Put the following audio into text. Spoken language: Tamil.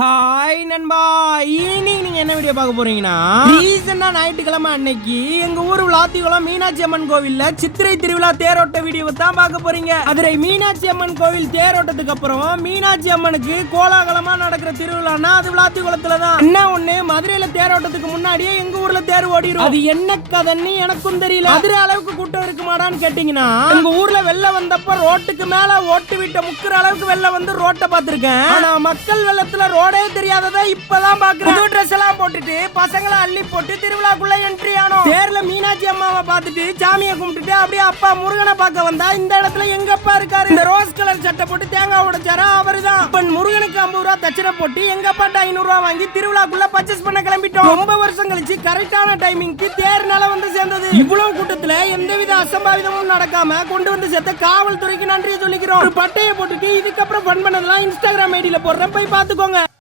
ஹாய் நண்பா, இன்னைக்கு நீங்க என்ன வீடியோ பார்க்க போறீங்கன்னா, ரீசெண்டா ஞாயிற்றுக்கிழமை அன்னைக்கு எங்க ஊர் விளாத்திக்குளம் மீனாட்சி அம்மன் கோவில்ல சித்திரை திருவிழா தேரோட்ட வீடியோவை தான் பார்க்க போறீங்க. அதிரை மீனாட்சி அம்மன் கோவில் தேரோட்டத்துக்கு அப்புறம் மீனாட்சி அம்மனுக்கு கோலாகலமா நடக்கிற திருவிழான்னா அது விளாத்திக்குளத்துல தான். என்ன ஒண்ணு, மதுரையில தேரோட்டத்துக்கு முன்னாடியே எங்க ஊர்ல தேர் ஓடிடும். அது என்ன கதைன்னு எனக்கும் தெரியல. மதுரை அளவுக்கு கூட்டம் இருக்குமாடான்னு கேட்டீங்கன்னா, எங்க ஊர்ல வெள்ளம் வந்தப்ப ரோட்டுக்கு மேல ஓட்டு விட்ட முக்கிற அளவுக்கு வெள்ளம் வந்து ரோட்டை பார்த்திருக்கேன். ஆனா மக்கள் வெள்ளத்துல ரோடே தெரியாததை இப்பதான் பாக்குறேன். புது ட்ரெஸ் எல்லாம் போட்டுட்டு பசங்களை அள்ளி போட்டு திருவிழாக்குள்ள என்ட்ரி ஆனோம். தேர்ல மீனாட்சி அம்மாவை பார்த்துட்டு சாமியை கும்பிட்டுட்டு அப்படியே அப்பா முருகனை பார்க்க வந்தா இந்த இடத்துல எங்க அப்பா இருக்காரு. இந்த ரோஸ் கலர் சட்டை போட்டு தேங்காய் உடைச்சாரா அவருதான். அப்ப முருகனுக்கு 50 ரூபா தட்சணை போட்டு எங்க அப்பாட்ட 500 ரூபா வாங்கி திருவிழாக்குள்ள பர்ச்சேஸ் பண்ண கிளம்பிட்டோம். ரொம்ப வருஷம் கழிச்சு கரெக்டான டைமிங்க்கு தேர்னால வந்து சேர்ந்தது. இவ்வளவு கூட்டத்துல எந்தவித அசம்பாவிதமும் நடக்காம கொண்டு வந்து சேர்த்த காவல்துறைக்கு நன்றி சொல்லிக்கிறோம். ஒரு பட்டையை போட்டுட்டு இதுக்கப்புறம் ஃபன் பண்ணதெல்லாம் இன்ஸ்டாகிராம் ஐடியில போடுறேன், போய் பாத்துக்கோங்க.